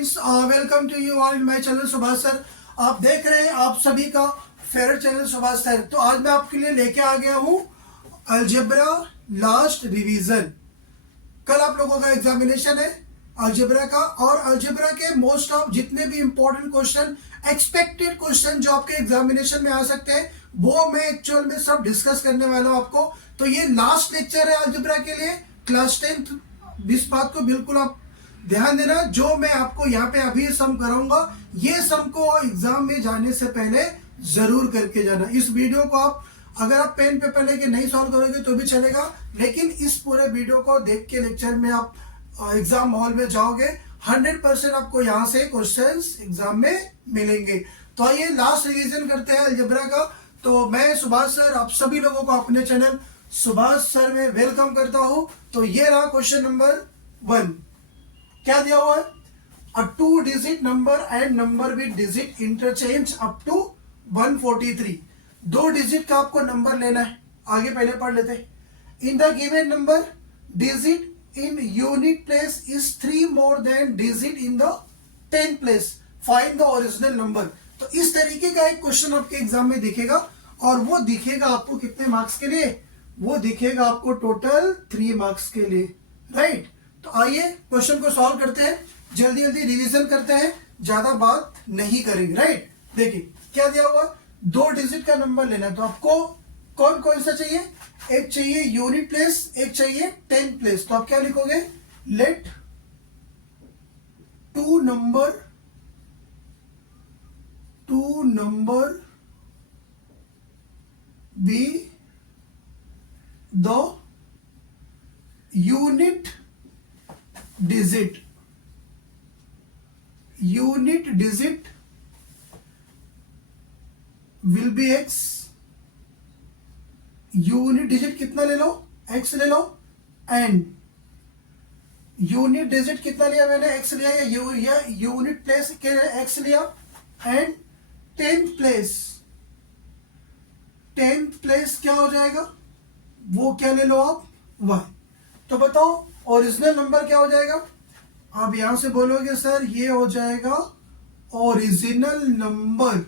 Friends, welcome to you all in my channel Subhash sir. आप देख रहे हैं आप सभी का फेवरेट चैनल सुभाष सर। तो आज मैं आपके लिए लेके आ गया हूँ अलजेब्रा लास्ट रिवीजन। कल आप लोगों का एग्जामिनेशन है अलजेब्रा का, और अलजेब्रा के मोस्ट ऑफ जितने भी इंपॉर्टेंट क्वेश्चन, एक्सपेक्टेड क्वेश्चन जो आपके एग्जामिनेशन में आ सकते हैं, वो मैं एक्चुअल में सब डिस्कस करने वाला हूँ आपको। तो ये लास्ट लेक्चर है अलजेब्रा के लिए क्लास 10th। इस बात को बिल्कुल आप ध्यान देना, जो मैं आपको यहाँ पे अभी सम कराऊंगा, ये सम को एग्जाम में जाने से पहले जरूर करके जाना। इस वीडियो को आप अगर आप पेन पेपर लेके नहीं सॉल्व करोगे तो भी चलेगा, लेकिन इस पूरे वीडियो को देख के लेक्चर में आप एग्जाम हॉल में जाओगे, 100% आपको यहाँ से क्वेश्चंस एग्जाम में मिलेंगे। तो आइए लास्ट रिवीजन करते हैं अलजेब्रा का। तो मैं सुभाष सर आप सभी लोगों को अपने चैनल सुभाष सर में वेलकम करता हूं। तो ये रहा क्वेश्चन नंबर 1। क्या दिया हुआ है? A 2 digit number and number with digit interchange up to 143। 2 digit का आपको नंबर लेना है। आगे पहले पढ़ लेते हैं। In the given number digit in unit place is 3 more than digit in the 10th place, find the original number. तो इस तरीके का एक क्वेश्चन आपके एग्जाम में दिखेगा, और वो दिखेगा आपको कितने मार्क्स के लिए? वो दिखेगा आपको टोटल 3 मार्क्स के लिए, राइट। तो आइए क्वेश्चन को सॉल्व करते हैं, जल्दी जल्दी रिवीजन करते हैं, ज्यादा बात नहीं करेंगे, राइट। देखिए क्या दिया हुआ, 2 डिजिट का नंबर लेना है। तो आपको कौन कौन सा चाहिए? एक चाहिए यूनिट प्लेस, एक चाहिए 10th प्लेस। तो आप क्या लिखोगे? Let 2 number be the unit digit will be x। Unit digit कितना ले लो? x ले लो। एंड यूनिट डिजिट कितना लिया मैंने? x लिया, या यूनिट प्लेस के x लिया। एंड 10th प्लेस क्या हो जाएगा? वो क्या ले लो आप? y। तो बताओ ओरिजिनल नंबर क्या हो जाएगा? आप यहां से बोलोगे सर ये हो जाएगा ओरिजिनल नंबर।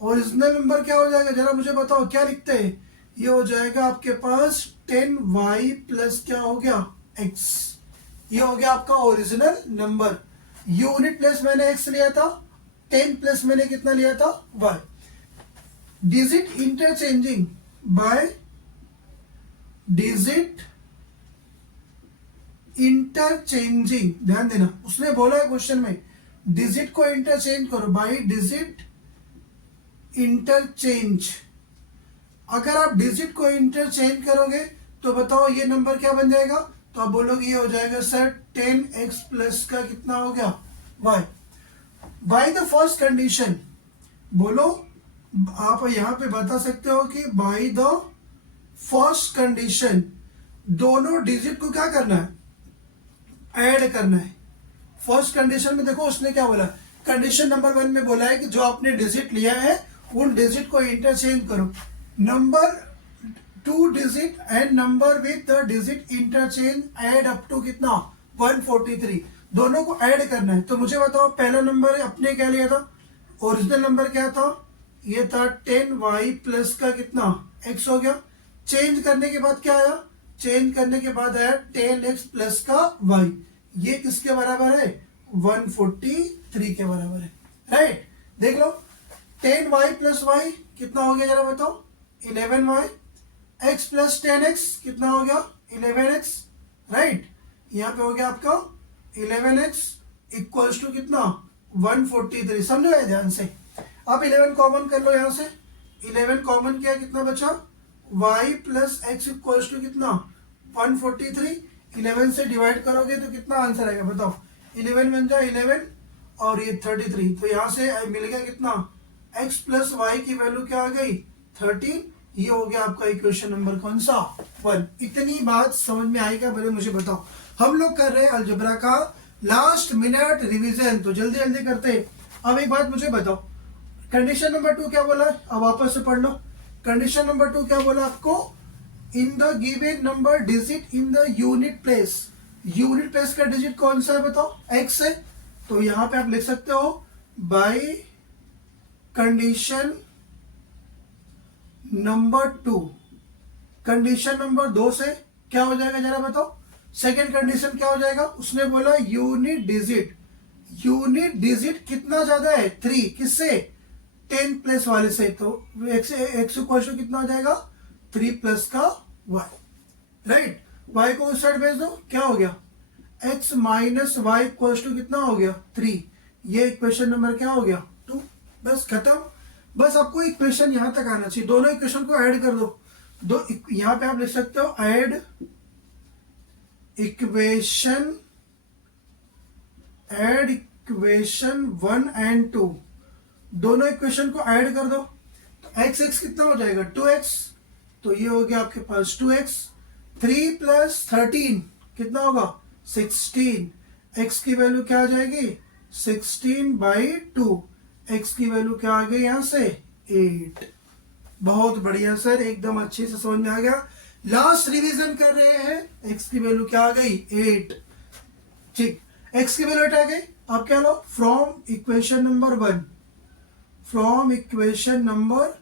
ओरिजिनल नंबर क्या हो जाएगा? जरा मुझे बताओ, क्या लिखते हैं? ये हो जाएगा आपके पास 10y प्लस क्या हो गया? x। ये हो गया आपका ओरिजिनल नंबर। यूनिट प्लेस मैंने x लिया था, 10 प्लेस मैंने कितना लिया था? y। Digit interchanging by digit interchanging, ध्यान देना, उसने बोला है क्वेश्चन में डिजिट को इंटरचेंज करो बाय डिजिट इंटरचेंज। अगर आप डिजिट को इंटरचेंज करोगे तो बताओ ये नंबर क्या बन जाएगा? तो आप बोलोगे ये हो जाएगा सर 10x प्लस का कितना हो गया? y। By the first condition, बोलो आप यहां पे बता सकते हो कि बाय द फर्स्ट कंडीशन दोनों डिजिट को क्या करना है? ऐड करना है। फर्स्ट कंडीशन में देखो उसने क्या बोला, कंडीशन नंबर 1 में बोला है कि जो आपने डिजिट लिया है उन डिजिट को इंटरचेंज करो। Number 2 digit and number with the digit interchange add up to कितना? 143। दोनों को ऐड करना है। तो मुझे बताओ पहला नंबर अपने क्या लिया था? ओरिजिनल नंबर क्या था? ये था 10y प्लस का कितना? x हो गया। चेंज करने के बाद क्या आया? चेंज करने के बाद आया 10x प्लस का y। ये किसके बराबर है? 143 के बराबर है, राइट। देख लो 10y प्लस y कितना हो गया, जरा बताओ? 11y। x प्लस 10x कितना हो गया? 11x, right. यहाँ पे हो गया आपका 11x इक्वल्स टू कितना? 143। समझो है ध्यान से। आप 11 कॉमन कर लो, यहां से 11 कॉमन किया, कितना बचा? y plus x equals to कितना? 143। 11 से डिवाइड करोगे तो कितना आंसर आएगा बताओ? 11 बन जाए 11 और ये 33। तो यहां से मिल गया कितना? x प्लस वाई की वैल्यू क्या आ गई? 13। ये हो गया आपका इक्वेशन नंबर कौन सा? 1। इतनी बात समझ में आएगा? पहले मुझे बताओ। हम लोग कर रहे हैं अलजेब्रा का लास्ट मिनट रिवीजन, तो जल्दी जल्दी करते हैं। अब एक बात मुझे बताओ, कंडीशन नंबर 2 क्या बोला है? अब वापस से पढ़ लो। कंडीशन नंबर 2 क्या बोला आपको? In the given number digit in the unit place. Unit place का डिजिट कौन सा है बताओ? x है। तो यहाँ पे आप लिख सकते हो by condition number 2। Condition number 2 से क्या हो जाएगा जरा बताओ। सेकेंड कंडीशन क्या हो जाएगा, उसने बोला यूनिट डिजिट। यूनिट डिजिट कितना ज्यादा है 3, किससे 10 प्लस वाले से। तो x इक्वल टू कितना हो जाएगा 3 प्लस का y, राइट। y को उस साइड भेज दो, क्या हो गया x minus y equal to कितना हो गया 3। ये इक्वेशन नंबर क्या हो गया 2। बस खत्म। बस आपको इक्वेशन यहां तक आना चाहिए। दोनों इक्वेशन को ऐड कर दो। यहां पे आप लिख सकते हो ऐड इक्वेशन 1 एंड 2। दोनों इक्वेशन को ऐड कर दो। तो x कितना हो जाएगा 2x, तो ये हो गया आपके पास 2x। 3 प्लस 13 कितना होगा 16। x की वैल्यू क्या आ जाएगी 16/2। x की वैल्यू क्या आ गई यहां से 8। बहुत बढ़िया सर, एकदम अच्छे से समझ में आ गया। लास्ट रिवीजन कर रहे हैं। x की वैल्यू क्या आ गई 8। ठीक, x की वैल्यू 8 आ गई। आप क्या लो from equation number 1। From equation number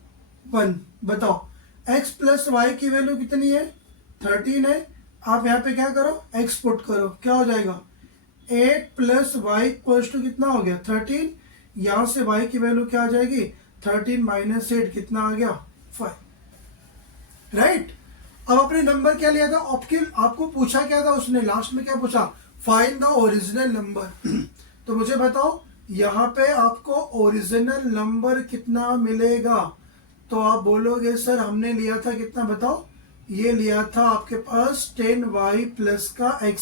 1 बताओ x प्लस वाई की वैल्यू कितनी है 13 है। आप यहाँ पे क्या करो x पुट करो, क्या हो जाएगा 8 प्लस वाई इक्वल टू कितना हो गया 13। यहां से y की वैल्यू क्या आ जाएगी 13 माइनस 8 कितना आ गया 5, राइट। अब अपने नंबर क्या लिया था, आपको पूछा क्या था उसने लास्ट में, क्या पूछा फाइंड द ओरिजिनल नंबर। तो मुझे बताओ यहाँ पे आपको ओरिजिनल नंबर कितना मिलेगा। तो आप बोलोगे सर हमने लिया था कितना बताओ, ये लिया था आपके पास 10y प्लस का x।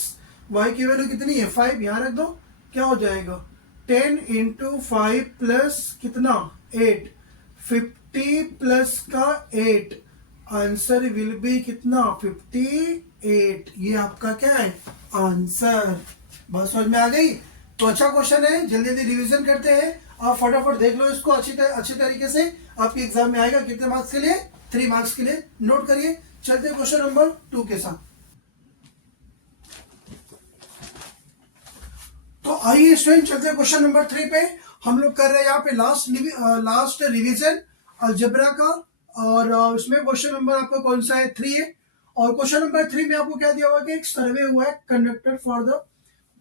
y की वैल्यू कितनी है 5, यहाँ रख दो, क्या हो जाएगा 10 इंटू 5 प्लस कितना 8, 50 प्लस का 8। आंसर विल बी कितना 58। ये आपका क्या है आंसर। बस समझ में आ गई। तो अच्छा क्वेश्चन है, जल्दी जल्दी रिवीजन करते हैं। आप फटाफट देख लो इसको अच्छी तरीके से। आपके एग्जाम में आएगा कितने मार्क्स के लिए 3 मार्क्स के लिए, नोट करिए। चलते हैं क्वेश्चन नंबर 2 के साथ। तो आइए स्टूडेंट चलते हैं क्वेश्चन नंबर 3 पे। हम लोग कर रहे हैं यहाँ पे लास्ट रिवीजन अलजेब्रा का। और उसमें क्वेश्चन नंबर आपका कौन सा है 3 है। और क्वेश्चन नंबर 3 में आपको क्या दिया हुआ है कि एक सर्वे हुआ है कंडक्टेड फॉर द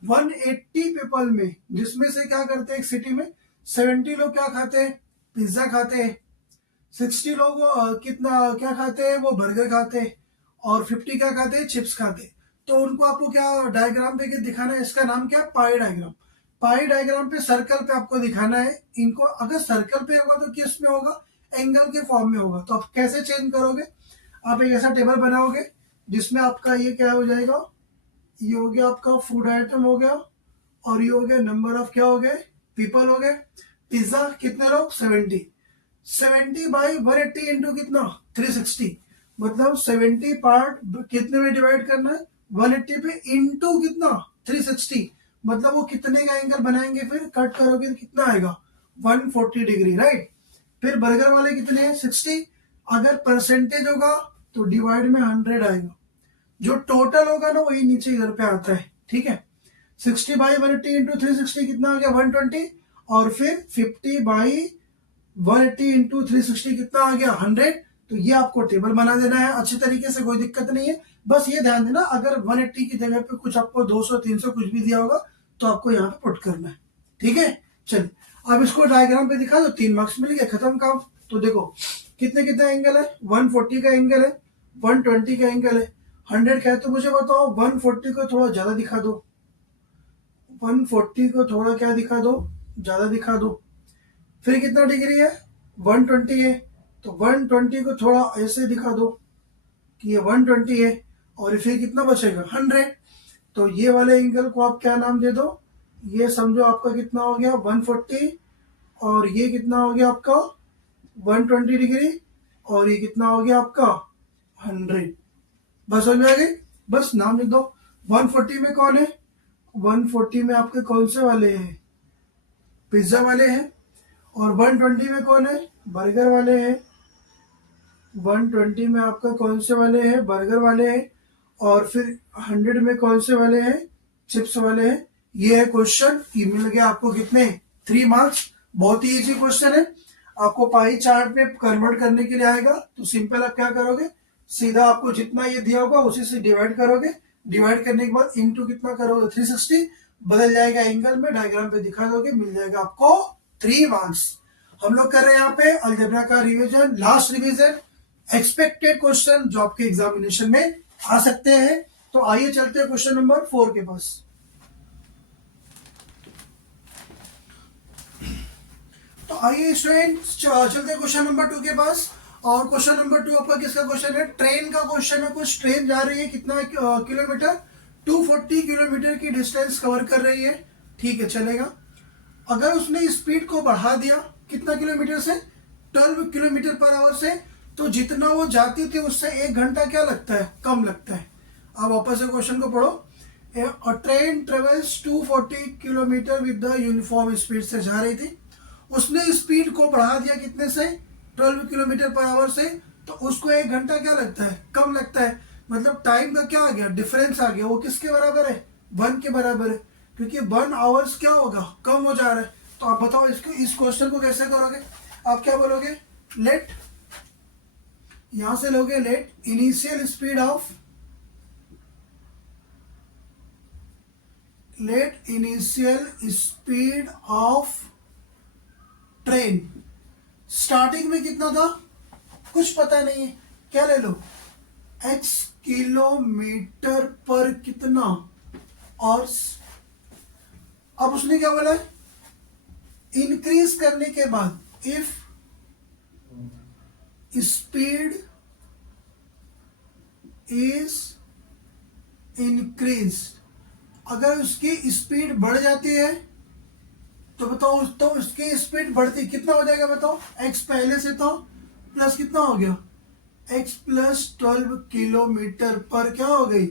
180 पीपल में, जिसमें से क्या करते हैं एक सिटी में 70 लोग क्या खाते हैं पिज्जा खाते हैं, 60 लोग कितना क्या खाते हैं वो बर्गर खाते हैं, और 50 क्या खाते हैं चिप्स खाते हैं। तो उनको आपको क्या डायग्राम पे दिखाना है, इसका नाम क्या है पाई डायग्राम। पाई डायग्राम पे सर्कल पे आपको दिखाना है इनको। अगर सर्कल पे होगा तो किस में होगा एंगल के फॉर्म में होगा। तो आप कैसे चेंज करोगे, आप एक ऐसा टेबल बनाओगे जिसमें आपका ये क्या हो जाएगा, ये हो गया आपका फूड आइटम हो गया, और ये हो गया नंबर ऑफ क्या हो गए पीपल हो गए। पिज्जा कितने लोग 70 बाई 180 इंटू कितना 360, मतलब 70 पार्ट कितने में डिवाइड करना है 180 पे इंटू कितना 360, मतलब वो कितने का एंगल बनाएंगे, फिर कट करोगे तो कितना आएगा 140 डिग्री, राइट। फिर बर्गर वाले कितने हैं 60। अगर परसेंटेज होगा तो डिवाइड में 100 आएगा, जो टोटल होगा ना वही नीचे इधर पे आता है, ठीक है। 60 बाई 180 इंटू 360 कितना आ गया 120, और फिर 50 बाई 180 इंटू 360 कितना आ गया 100। तो ये आपको टेबल बना देना है अच्छी तरीके से, कोई दिक्कत नहीं है। बस ये ध्यान देना अगर 180 की जगह पे कुछ आपको 200 300 कुछ भी दिया होगा तो आपको यहाँ पे पुट करना है, ठीक है। चलिए अब इसको डायग्राम पे दिखा दो, 3 मार्क्स मिल गए, खत्म काम। तो देखो कितने कितने एंगल है 140 का एंगल है, 120 का एंगल है, 100 का है। तो मुझे बताओ 140 को थोड़ा ज्यादा दिखा दो, 140 को थोड़ा क्या दिखा दो ज्यादा दिखा दो। फिर कितना डिग्री है 120 है, तो 120 को थोड़ा ऐसे दिखा दो कि ये 120 है, और फिर कितना बचेगा 100। तो ये वाले एंगल को आप क्या नाम दे दो, ये समझो आपका कितना हो गया 140, और ये कितना हो गया आपका 120 डिग्री, और ये कितना हो गया आपका 100। बस समझ में आ गई, बस नाम लिख दो। 140 में कौन है 140 में आपके कौन से वाले हैं पिज्जा वाले हैं, और 120 में कौन है बर्गर वाले हैं। 120 में आपका कौन से वाले हैं बर्गर वाले हैं, और फिर 100 में कौन से वाले हैं चिप्स वाले हैं। ये है क्वेश्चन, ये मिल गया आपको कितने 3 मार्क्स। बहुत ही इजी क्वेश्चन है। आपको पाई चार्ट में कन्वर्ट करने के लिए आएगा तो सिंपल आप क्या करोगे, सीधा आपको जितना ये दिया होगा उसी से डिवाइड करोगे, डिवाइड करने के बाद इनटू कितना करोगे 360, बदल जाएगा एंगल में, डायग्राम पे दिखा दोगे, मिल जाएगा आपको 3 मार्क्स। हम लोग कर रहे हैं यहाँ पे अलजेब्रा का revision, last revision, expected question जो आपके एग्जामिनेशन में आ सकते हैं। तो आइए चलते हैं क्वेश्चन नंबर 4 के पास। तो आइए स्टूडेंट चलते हैं क्वेश्चन नंबर 2 के पास। और क्वेश्चन नंबर 2 आपका किसका क्वेश्चन है, ट्रेन का क्वेश्चन है। कुछ ट्रेन जा रही है कितना किलोमीटर, 240 किलोमीटर की डिस्टेंस कवर कर रही है, ठीक है चलेगा। अगर उसने स्पीड को बढ़ा दिया कितना किलोमीटर से, 12 किलोमीटर पर आवर से, तो जितना वो जाती थी उससे 1 घंटा क्या लगता है, कम लगता है। अब वापस से क्वेश्चन को पढ़ो। अ train travels 240 kilometre with the uniform speed से जा रही थी, उसने स्पीड को बढ़ा दिया कितने से, 12 किलोमीटर पर आवर से, तो उसको 1 घंटा क्या लगता है, कम लगता है। मतलब टाइम का क्या आ गया, डिफरेंस आ गया, वो किसके बराबर है, 1 के बराबर है, क्योंकि 1 आवर्स क्या होगा, कम हो जा रहा है। तो आप बताओ इसको, इस क्वेश्चन को कैसे करोगे, आप क्या बोलोगे, लेट, यहां से लोगे let initial speed of, let initial speed of train, starting में कितना था कुछ पता नहीं है, क्या ले लो, x किलोमीटर पर कितना, और अब उसने क्या बोला है, इंक्रीज करने के बाद, इफ स्पीड इज इंक्रीज, अगर उसकी स्पीड बढ़ जाती है तो बताओ, तो उसकी स्पीड बढ़ती कितना हो जाएगा बताओ, x पहले से था प्लस कितना हो गया, x प्लस 12 किलोमीटर पर क्या हो गई,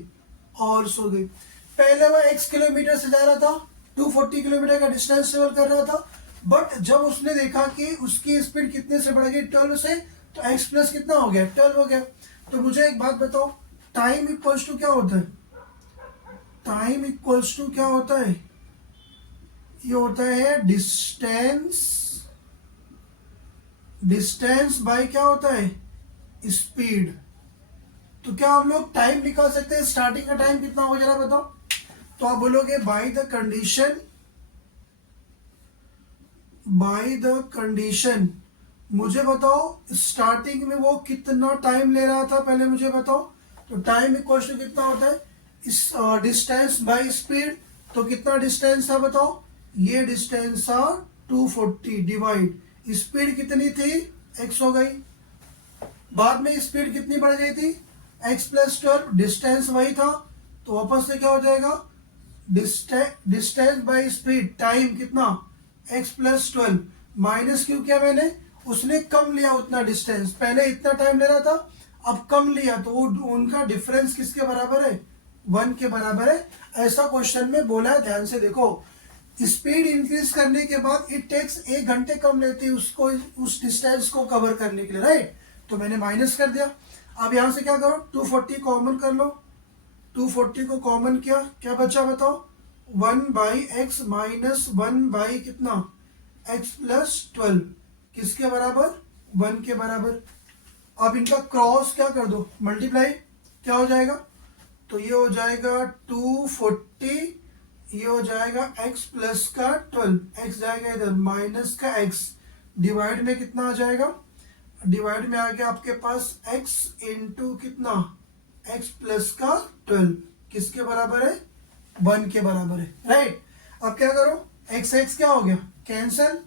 और हो गई। पहले वह x किलोमीटर से जा रहा था, 240 किलोमीटर का डिस्टेंस ट्रेवल कर रहा था, बट जब उसने देखा कि उसकी स्पीड कितने से बढ़ गई, 12 से, तो x प्लस कितना हो गया, 12 हो गया। तो मुझे एक बात बताओ, टाइम इक्वल्स टू क्या होता है, टाइम इक्वल्स टू क्या होता है, ये होता है डिस्टेंस, डिस्टेंस बाय क्या होता है, स्पीड। तो क्या हम लोग टाइम निकाल सकते हैं, स्टार्टिंग का टाइम कितना हो जरा बताओ। तो आप बोलोगे by the condition, by the condition, मुझे बताओ स्टार्टिंग में वो कितना टाइम ले रहा था, पहले मुझे बताओ। तो टाइम इक्वल टू कितना होता है, इस डिस्टेंस बाय स्पीड, तो कितना डिस्टेंस था बताओ, ये डिस्टेंस था 240 डिवाइड, स्पीड कितनी थी, x हो गई, बाद में स्पीड कितनी बढ़ गई थी, x प्लस 12, डिस्टेंस वही था, तो वापस से क्या हो जाएगा, डिस्टेंस बाय स्पीड, टाइम कितना, x प्लस 12, माइनस क्यों किया मैंने, उसने कम लिया उतना डिस्टेंस, पहले इतना टाइम ले रहा था, अब कम लिया, तो उनका डिफरेंस किसके बराबर है, 1 के बराबर है। ऐसा क्वेश्चन में बोला है, ध्यान से देखो, स्पीड इंक्रीज करने के बाद इट टेक्स 1 घंटे कम लेती है उसको, उस डिस्टेंस को कवर करने के लिए, राइट। तो मैंने माइनस कर दिया। अब यहां से क्या करो, 240 कॉमन कर लो, 240 को कॉमन किया, क्या बचा बताओ, 1 बाई एक्स माइनस 1 बाई कितना, x प्लस 12, किसके बराबर, 1 के बराबर। अब इनका क्रॉस क्या कर दो, मल्टीप्लाई, क्या हो जाएगा, तो ये हो जाएगा 240, ये हो जाएगा x प्लस का 12, x जाएगा इधर माइनस का x, डिवाइड में कितना आ जाएगा, डिवाइड में आ गया आपके पास x इंटू कितना, x प्लस का 12, किसके बराबर है, 1 के बराबर है, राइट। अब क्या करो, x x क्या हो गया, कैंसल,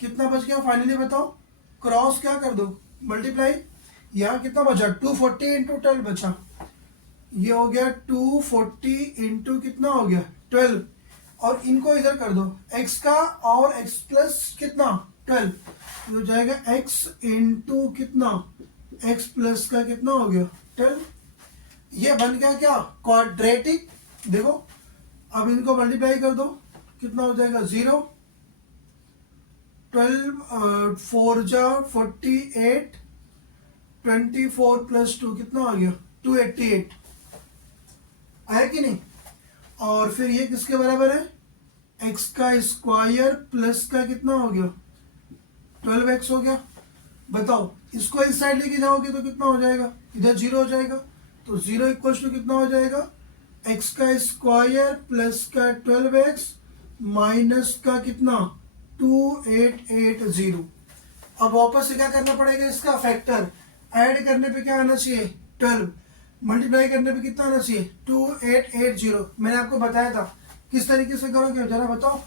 कितना बच गया फाइनली बताओ, क्रॉस क्या कर दो, मल्टीप्लाई, यहाँ कितना बचा, 240 इंटू 12 बचा, ये हो गया 240 इंटू कितना हो गया 12, और इनको इधर कर दो, x का और x प्लस कितना 12, ये हो जाएगा x इंटू कितना, x प्लस का कितना हो गया 12, ये बन गया क्या, क्वाड्रेटिक। देखो अब इनको मल्टीप्लाई कर दो, कितना हो जाएगा 0, 12 4 जा 48, 24 प्लस 2 कितना आ गया 288, आया कि नहीं। और फिर ये किसके बराबर है, एक्स का स्क्वायर प्लस का कितना हो गया 12x हो गया। बताओ इसको इस साइड लेके जाओगे तो कितना हो जाएगा, इधर 0 हो जाएगा, तो 0 इक्वल टू कितना हो जाएगा एक्स का स्क्वायर प्लस का 12x माइनस का कितना 2880। अब वापस से क्या करना पड़ेगा, इसका फैक्टर ऐड करने पे क्या आना चाहिए 12, मल्टीप्लाई करने पे कितना आना चाहिए 2880। मैंने आपको बताया था किस तरीके से करोगे जरा बताओ।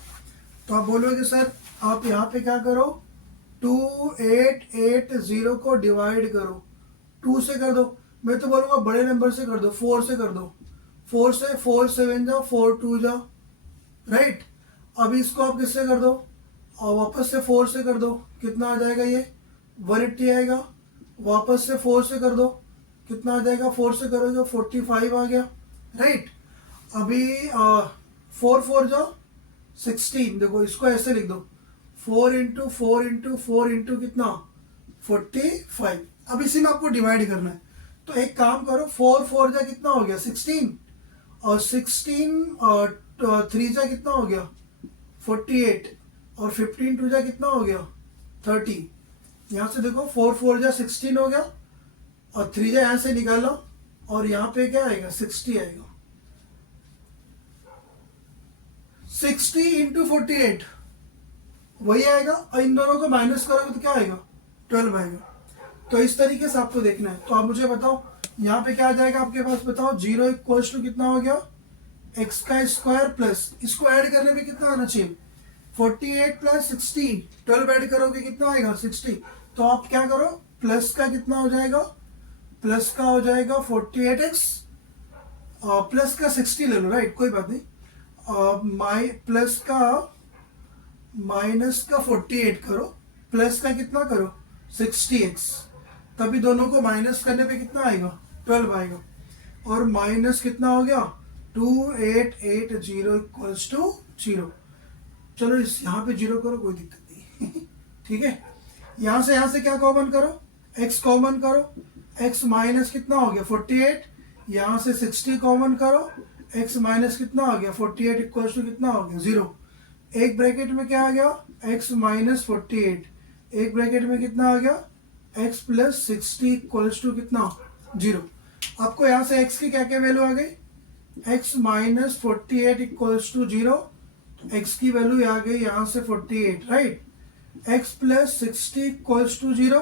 तो आप बोलोगे सर आप यहाँ पे क्या करो 2880 को डिवाइड करो 2 से कर दो। मैं तो बोलूँगा बड़े नंबर से कर दो, 4 से कर दो, 4 से 4 7 जाओ 4 2 जाओ, राइट। अब इसको आप किससे कर दो और वापस से 4 से कर दो, कितना आ जाएगा ये 180 आएगा। वापस से 4 से कर दो, कितना आ जाएगा 4 से करोगे 45 आ गया, राइट। अभी 4 4 जाओ 16, देखो इसको ऐसे लिख दो 4 इंटू 4 इंटू 4 इंटू कितना 45। अब इसी में आपको डिवाइड करना है, तो एक काम करो 4 4 जा कितना हो गया 16 और 16 और 3 जा कितना हो गया 48 और 15 2 जा कितना हो गया 30। यहाँ से देखो 4 4 जा 16 हो गया और 3 जा यहाँ से निकालो और यहाँ पे क्या आएगा 60 आएगा। 60 इंटू 48 वही आएगा और इन दोनों को माइनस करोगे तो क्या आएगा 12 आएगा। तो इस तरीके से आपको देखना है। तो आप मुझे बताओ यहाँ पे क्या आ जाएगा आपके पास, बताओ 0 इक्वल्स टू कितना हो गया एक्स का स्क्वायर प्लस इसको ऐड करने पे कितना आना चाहिए 48 प्लस 60, 12 ऐड करोगे कितना आएगा 60। तो आप क्या करो प्लस का कितना हो जाएगा, प्लस का हो जाएगा 48x प्लस का 60 ले लो, राइट कोई बात नहीं। प्लस का माइनस का 48 करो, प्लस का कितना करो 60x, तभी दोनों को माइनस करने पे कितना आएगा 12 आएगा। और माइनस कितना हो गया 2880 इक्वल्स टू 0। चलो इस यहाँ पे 0 करो कोई दिक्कत नहीं ठीक है। यहाँ से क्या कॉमन करो x कॉमन करो, x माइनस कितना हो गया 48, यहाँ से 60 कॉमन करो, x माइनस कितना हो गया 48 इक्वल्स टू कितना हो गया 0। एक ब्रैकेट में क्या आ गया x माइनस 48, एक ब्रैकेट में कितना आ गया x प्लस 60 इक्वल्स टू कितना 0। आपको यहाँ से x की क्या क्या वैल्यू आ गई x minus 48 equals to 0, x की वैल्यू आ गई यहाँ से 48, right. x plus 60 equals to 0,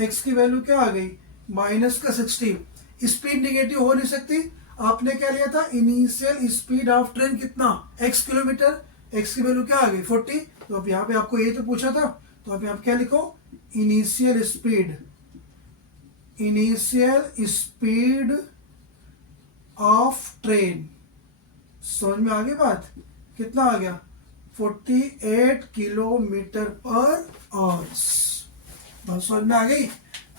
x की वैल्यू क्या आ गई माइनस का 60। स्पीड निगेटिव हो नहीं सकती, आपने क्या लिया था इनिशियल स्पीड ऑफ ट्रेन कितना x किलोमीटर, x की वैल्यू क्या आ गई 40। तो अब यहाँ पे आपको ये तो पूछा था, तो आप यहाँ क्या लिखो इनिशियल स्पीड ऑफ ट्रेन। समझ में आ गई बात, कितना आ गया 48 किलोमीटर पर आवर। बात समझ में आ गई।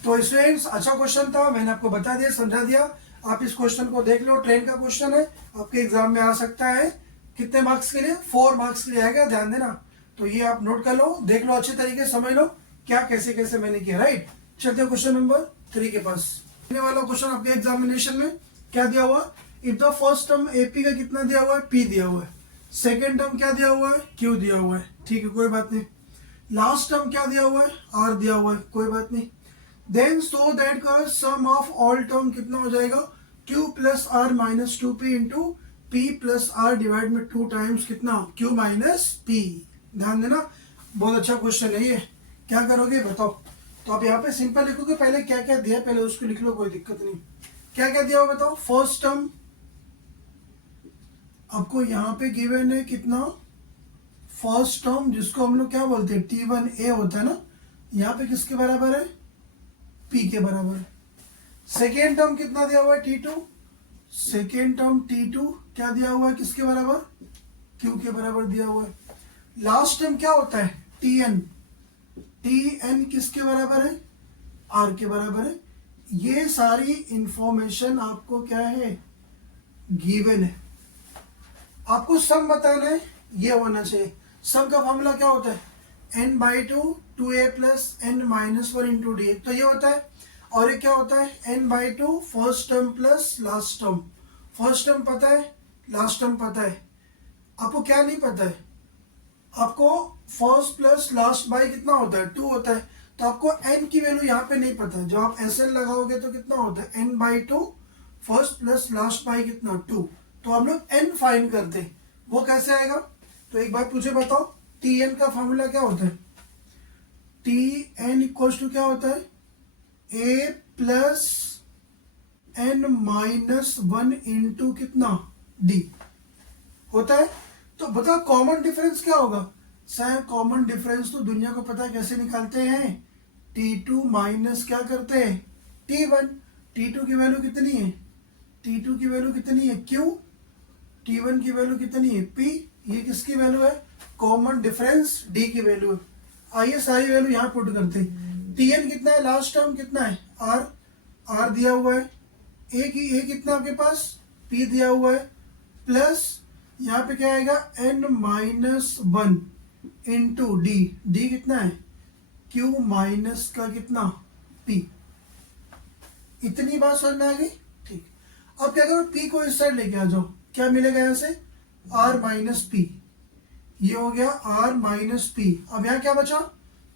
तो स्टूडेंट्स अच्छा क्वेश्चन था, मैंने आपको बता दिया समझा दिया। आप इस क्वेश्चन को देख लो, ट्रेन का क्वेश्चन है, आपके एग्जाम में आ सकता है। कितने मार्क्स के लिए 4 मार्क्स के लिए आएगा, ध्यान देना। तो ये आप नोट कर लो, देख लो अच्छे तरीके समझ लो क्या कैसे कैसे मैंने किया, राइट। चलते हैं क्वेश्चन नंबर 3 के पास। वाला क्वेश्चन आपके एग्जामिनेशन में क्या दिया हुआ, if the first term AP का कितना दिया हुआ है P दिया हुआ है, सेकेंड टर्म क्या दिया हुआ है Q दिया हुआ है, ठीक है कोई बात नहीं। लास्ट टर्म क्या दिया हुआ है R दिया हुआ है, कोई बात नहीं। देन सो दैट का सम ऑफ ऑल टर्म कितना हो जाएगा Q plus R minus 2P into P plus R divide में 2 टाइम्स कितना Q माइनस P। ध्यान देना, बहुत अच्छा क्वेश्चन है ये। क्या करोगे बताओ। तो आप यहाँ पे सिंपल लिखोगे, पहले क्या क्या दिया पहले उसको लिख लो, कोई दिक्कत नहीं। क्या क्या दिया हुआ बताओ। फर्स्ट टर्म आपको यहाँ पे गिवन है कितना, फर्स्ट टर्म जिसको हम लोग क्या बोलते हैं T1A होता है ना, यहाँ पे किसके बराबर है P के बराबर है। सेकेंड टर्म कितना दिया हुआ है T2, सेकेंड टर्म T2 क्या दिया हुआ है किसके बराबर Q के बराबर दिया हुआ है। लास्ट टर्म क्या होता है TN, TN किसके बराबर है R के बराबर है। ये सारी इंफॉर्मेशन आपको क्या है गिवन है, आपको सम बताना है, ये होना चाहिए। सम का फॉर्मूला क्या होता है n/2 2a plus n minus 1 into D, तो ये होता है। और ये क्या होता है n/2 first term plus last term. First term पता है, लास्ट टर्म पता है, आपको क्या नहीं पता है आपको फर्स्ट प्लस लास्ट बाई कितना होता है 2 होता है, तो आपको n की वैल्यू यहाँ पे नहीं पता है, जब आप SN लगाओगे तो कितना होता है n/2 first plus last by कितना 2, तो हम लोग n फाइंड करते हैं, वो कैसे आएगा? तो एक बात मुझे बताओ, Tn का फॉर्मूला क्या होता है? Tn इक्वल्स टू क्या होता है? a प्लस n-1 इंटू कितना d होता है। तो बताओ कॉमन डिफरेंस क्या होगा? सर कॉमन डिफरेंस तो दुनिया को पता है कैसे निकालते हैं, T2 माइनस क्या करते हैं T1। T2 की वैल्यू कितनी है? T2 की वैल्यू कितनी है Q, T1 की वैल्यू कितनी है P। ये किसकी वैल्यू है? कॉमन डिफरेंस D की वैल्यू है। आइए सारी वैल्यू यहाँ पुट करते हैं। Tn कितना है? लास्ट टर्म कितना है? R दिया हुआ है, A कितना आपके पास? P दिया हुआ है, प्लस यहाँ पे क्या आएगा n-1 इंटू D कितना है? Q माइनस का कितना P। इतनी बात समझ में आ गई? ठीक। अब क्या करो, P को इस साइड लेके आ जाओ, क्या मिलेगा यहाँ से? R माइनस P, ये हो गया R माइनस P। अब यहाँ क्या बचा?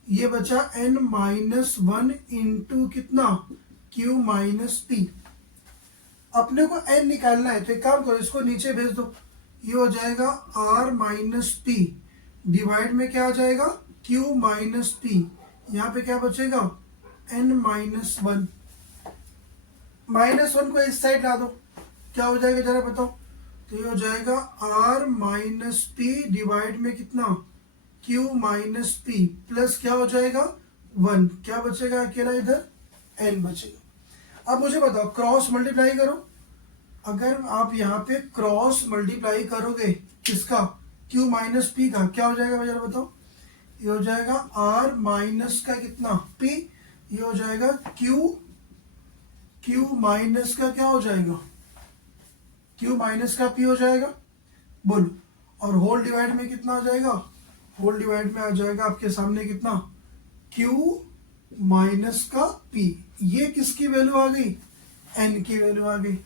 ये बचा n-1 इंटू कितना Q माइनस P। अपने को n निकालना है, तो एक काम करो, इसको नीचे भेज दो, ये हो जाएगा R माइनस P डिवाइड में क्या आ जाएगा Q माइनस P। यहाँ पे क्या बचेगा n-1, -1 को इस साइड ला दो, क्या हो जाएगा जरा बताओ? तो ये हो जाएगा R माइनस P डिवाइड में कितना Q माइनस P प्लस क्या हो जाएगा 1, क्या बचेगा अकेला इधर n बचेगा। अब मुझे बताओ क्रॉस मल्टीप्लाई करो, अगर आप यहाँ पे क्रॉस मल्टीप्लाई करोगे किसका? Q माइनस P का, क्या हो जाएगा जरा बताओ? ये हो जाएगा R माइनस का कितना P, ये हो जाएगा Q माइनस का क्या हो जाएगा? Q माइनस का P हो जाएगा, बोलो। और होल डिवाइड में कितना आ जाएगा? होल डिवाइड में आ जाएगा आपके सामने कितना Q माइनस का P। ये किसकी वैल्यू आ गई? n की वैल्यू आ गई।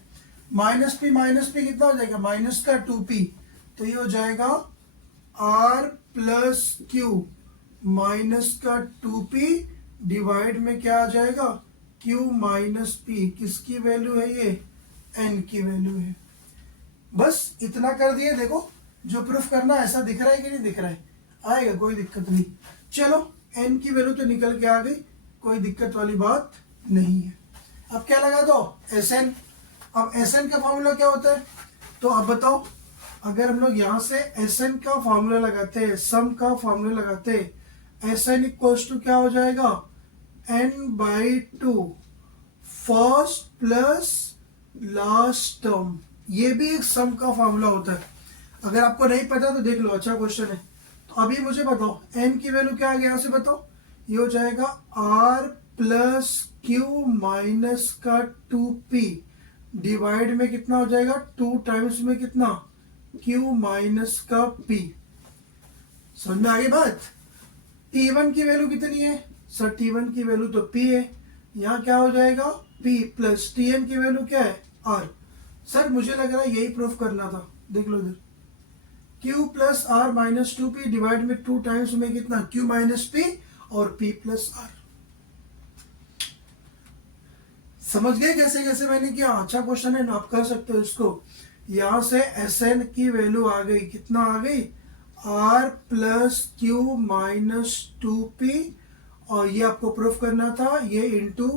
माइनस p कितना हो जाएगा? माइनस का 2p, तो ये हो जाएगा R प्लस Q माइनस का 2p डिवाइड में क्या आ जाएगा Q माइनस P। किसकी वैल्यू है ये? n की वैल्यू है। बस इतना कर दिए। देखो जो प्रूफ करना ऐसा दिख रहा है कि नहीं दिख रहा है? आएगा, कोई दिक्कत नहीं। चलो n की वैल्यू तो निकल के आ गई, कोई दिक्कत वाली बात नहीं है। अब क्या लगा दो? Sn। अब Sn का फॉर्मूला क्या होता है? तो अब बताओ, अगर हम लोग यहाँ से Sn का फॉर्मूला लगाते हैं, सम का फॉर्मूला लगाते हैं, Sn इक्वल्स टू क्या हो जाएगा? n/2 first plus last term. ये भी एक सम का फॉर्मूला होता है, अगर आपको नहीं पता तो देख लो, अच्छा क्वेश्चन है। तो अभी मुझे बताओ n की वैल्यू क्या आ गया? यहाँ से बताओ, ये हो जाएगा R प्लस Q माइनस का 2p डिवाइड में कितना हो जाएगा 2 टाइम्स में कितना Q माइनस का p। समझ में आ गई बात? T1 की वैल्यू कितनी है? सर T1 की वैल्यू तो p है, यहाँ क्या हो जाएगा p प्लस Tn की वैल्यू क्या है? R। सर मुझे लग रहा है यही प्रूफ करना था, देख लो इधर, Q plus R minus 2p divide में 2 टाइम्स में कितना Q माइनस p और p प्लस R। समझ गए कैसे कैसे मैंने किया? अच्छा क्वेश्चन है ना, आप कर सकते हो इसको। यहां से Sn की वैल्यू आ गई, कितना आ गई? R plus Q minus 2p, और ये आपको प्रूफ करना था, ये इंटू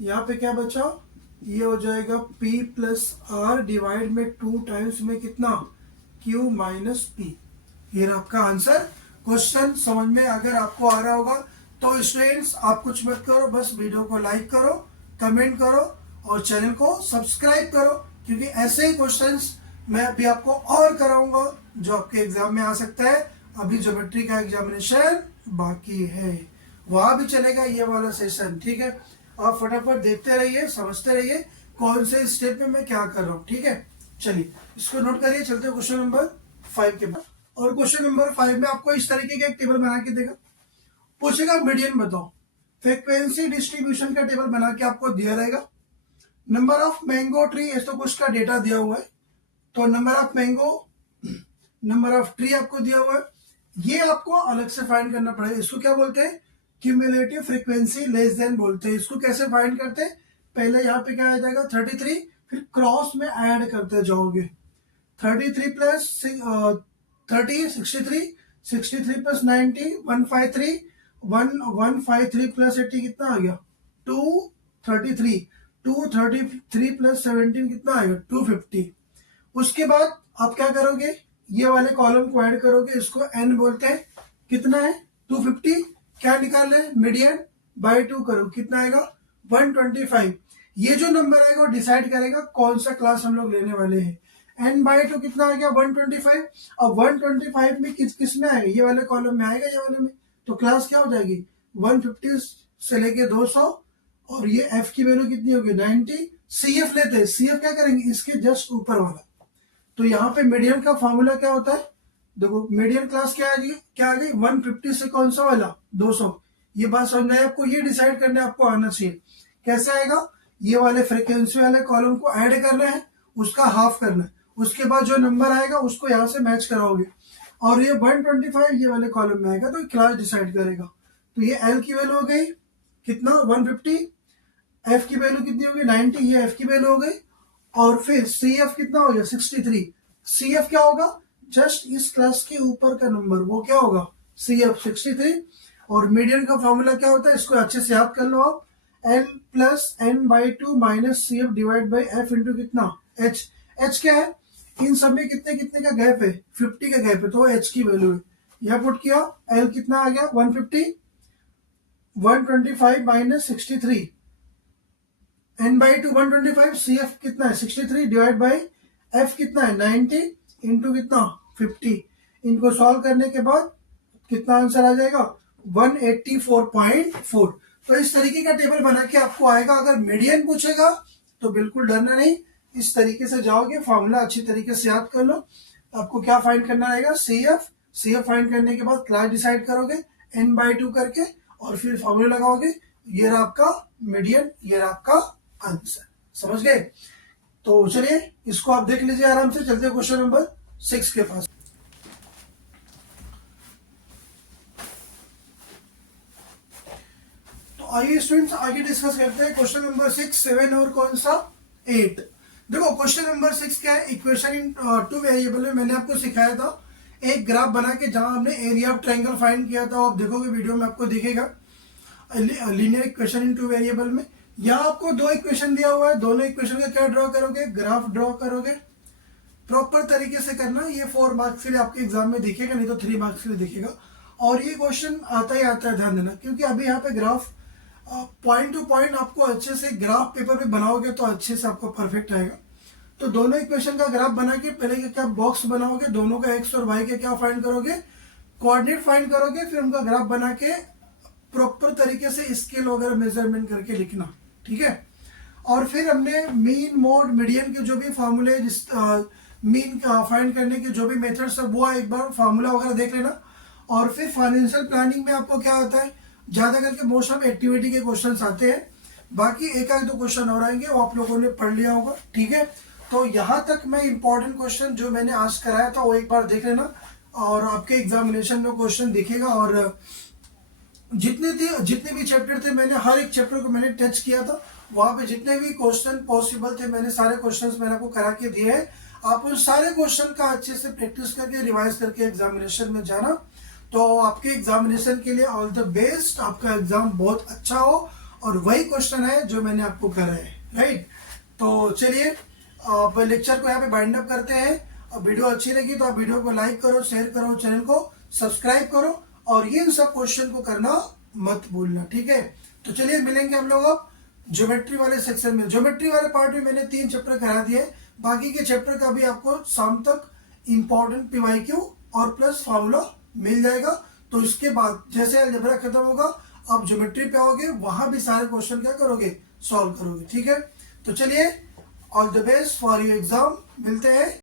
यहाँ पे क्या बचा? ये हो जाएगा p प्लस R डिवाइड में 2 टाइम्स में कितना Q माइनस p। ये आपका आंसर। क्वेश्चन समझ में अगर आपको आ रहा होगा तो स्टूडेंट्स आप कुछ मत करो, बस वीडियो को लाइक करो, कमेंट करो और चैनल को सब्सक्राइब करो, क्योंकि ऐसे ही क्वेश्चंस मैं अभी आपको और कराऊंगा जो आपके एग्जाम में आ सकता है। अभी ज्योमेट्री का एग्जामिनेशन बाकी है, वहां भी चलेगा ये वाला सेशन, ठीक है? आप फटाफट देखते रहिए, समझते रहिए कौन से स्टेप में मैं क्या कर रहा हूँ, ठीक है? चलिए इसको नोट करिए, चलते हैं क्वेश्चन नंबर 5 के बाद। और क्वेश्चन नंबर 5 में आपको इस तरीके का एक टेबल बना के देगा, पूछेगा मीडियन बताओ। फ्रीक्वेंसी डिस्ट्रीब्यूशन का टेबल बना के आपको दिया रहेगा। नंबर ऑफ मैंगो ट्री, ऐसा कुछ का डेटा दिया हुआ है, तो number of mango, number of tree आपको दिया हुआ है, ये आपको अलग से फाइंड करना पड़ेगा। इसको क्या बोलते हैं? क्यूमुलेटिव फ्रीक्वेंसी लेस देन बोलते हैं। इसको कैसे फाइंड करते हैं? पहले यहाँ पे क्या आ जाएगा 33, फिर क्रॉस में ऐड करते जाओगे 33 प्लस 30 63, 63 प्लस 90 153, 153 प्लस 80 कितना आ गया 233, 233 प्लस 17 कितना आएगा 250। उसके बाद आप क्या करोगे? ये वाले कॉलम को ऐड करोगे, इसको n बोलते हैं। कितना है 250, क्या निकाल रहे हैं मीडियन, बाय 2 करो, कितना आएगा 125। ये जो नंबर आएगा वो डिसाइड करेगा कौन सा क्लास हम लोग लेने वाले हैं। n बाय 2 कितना आ गया 125। अब 125 में किस में आएगा? ये वाले कॉलम में आएगा, ये वाले में। तो क्लास क्या हो जाएगी 150 से लेके 200, और ये f की वैल्यू कितनी होगी 90। cf लेते हैं, cf क्या करेंगे इसके जस्ट ऊपर वाला। तो यहाँ पे मीडियन का फॉर्मूला क्या होता है? देखो मीडियन क्लास क्या आ गई 150 से कौन सा वाला 200। ये बात समझ में आई आपको? ये डिसाइड करने आपको आना चाहिए। कैसे आएगा? ये वाले फ्रीक्वेंसी वाले कॉलम को ऐड करना है, उसका हाफ करना है, उसके बाद जो नंबर आएगा उसको यहाँ से मैच कराओगे, और ये 125 ये वाले कॉलम में आएगा, तो क्लास डिसाइड करेगा। तो ये एल की वैल्यू हो गई कितना 150, एफ की वैल्यू कितनी होगी 90, ये एफ की वैल्यू हो गई। और फिर सी एफ कितना हो गया 63। सी एफ क्या होगा? जस्ट इस क्लास के ऊपर का नंबर, वो क्या होगा सी एफ 63। और मीडियन का फॉर्मूला क्या होता है? इसको अच्छे से याद कर लो आप, L plus N by 2 minus C F divide by F into कितना एच। एच क्या है? इन सब में कितने कितने का गैप है 50 का गैप है, तो एच की वैल्यू है। यह पुट किया, एल कितना आ गया 150, 125 minus 63, n by 2 125, C F कितना है 63 डिवाइड बाई एफ कितना है 90 इंटू कितना 50। इनको सॉल्व करने के बाद कितना आंसर आ जाएगा 184.4। तो इस तरीके का टेबल बना के आपको आएगा। अगर मीडियन पूछेगा तो बिल्कुल डरना नहीं, इस तरीके से जाओगे, फॉर्मूला अच्छी तरीके से याद कर लो। आपको क्या फाइंड करना रहेगा सी एफ फाइंड करने के बाद क्लास डिसाइड करोगे n बाई 2 करके, और फिर फॉर्मूला लगाओगे। ये रहा आपका मीडियन, ये रहा आपका आंसर। समझ गए? तो चलिए इसको आप देख लीजिए आराम से। चलते क्वेश्चन नंबर 6 के पास। तो आइए स्टूडेंट्स आगे डिस्कस करते हैं क्वेश्चन नंबर 6, 7 और कौन सा 8। देखो क्वेश्चन नंबर 6 क्या है? इक्वेशन इन 2 वेरिएबल में मैंने आपको सिखाया था एक ग्राफ बना के, जहां हमने एरिया ऑफ ट्रायंगल फाइंड किया था। आप देखोगे वीडियो में आपको दिखेगा लीनियर इक्वेशन इन 2 वेरिएबल में। यहाँ आपको 2 इक्वेशन दिया हुआ है, दोनों इक्वेशन का क्या ड्रॉ करोगे? ग्राफ ड्रॉ करोगे। प्रॉपर तरीके से करना, ये 4 मार्क्स के लिए आपके एग्जाम में दिखेगा, नहीं तो 3 मार्क्स के लिए दिखेगा। और ये क्वेश्चन आता ही आता है, ध्यान देना, क्योंकि अभी यहाँ पे ग्राफ पॉइंट टू पॉइंट आपको अच्छे से ग्राफ पेपर पे बनाओगे तो अच्छे से आपको परफेक्ट आएगा। तो दोनों इक्वेशन का ग्राफ बना के पहले क्या बॉक्स बनाओगे, दोनों का एक्स और वाई के क्या फाइंड करोगे? कोऑर्डिनेट फाइंड करोगे, फिर उनका ग्राफ बना के प्रॉपर तरीके से स्केल वगैरह मेजरमेंट करके लिखना, ठीक है। और फिर हमने मीन मोड मीडियन के जो भी फार्मूले, जिस मीन फाइंड करने के जो भी मेथड्स है, वो एक बार फार्मूला वगैरह देख लेना। और फिर फाइनेंशियल प्लानिंग में आपको क्या होता है, ज्यादा करके मोस्ट ऑफ एक्टिविटी के क्वेश्चंस आते हैं, बाकी एक आध 2 क्वेश्चन और आएंगे, वो आप लोगों ने पढ़ लिया होगा, ठीक है। तो यहाँ तक मैं इंपॉर्टेंट क्वेश्चन जो मैंने आज कराया था वो एक बार देख लेना, और आपके एग्जामिनेशन में क्वेश्चन दिखेगा। और जितने भी चैप्टर थे, मैंने हर एक चैप्टर को मैंने टच किया था, वहां पे जितने भी क्वेश्चन पॉसिबल थे मैंने सारे क्वेश्चंस मैंने आपको करा के दिए हैं। आप उन सारे क्वेश्चन का अच्छे से प्रैक्टिस करके रिवाइज करके एग्जामिनेशन में जाना। तो आपके एग्जामिनेशन के लिए ऑल द बेस्ट, आपका एग्जाम बहुत अच्छा हो। और वही क्वेश्चन है जो मैंने आपको करा है, राइट। तो चलिए आप लेक्चर को यहाँ पे बाइंड अप करते हैं। अब वीडियो अच्छी लगी तो आप वीडियो को लाइक करो, शेयर करो, चैनल को सब्सक्राइब करो, और ये इन सब क्वेश्चन को करना मत भूलना, ठीक है। तो चलिए मिलेंगे हम लोग अब ज्योमेट्री वाले सेक्शन में। ज्योमेट्री वाले पार्ट में मैंने 3 चैप्टर करा दिए, बाकी के चैप्टर का भी आपको शाम तक इंपॉर्टेंट पीवाईक्यू और प्लस फॉर्मूला मिल जाएगा। तो इसके बाद जैसे अलजेब्रा खत्म होगा, आप ज्योमेट्री पे आओगे, वहां भी सारे क्वेश्चन क्या करोगे, सॉल्व करोगे, ठीक है। तो चलिए all the best for your exam, मिलते हैं।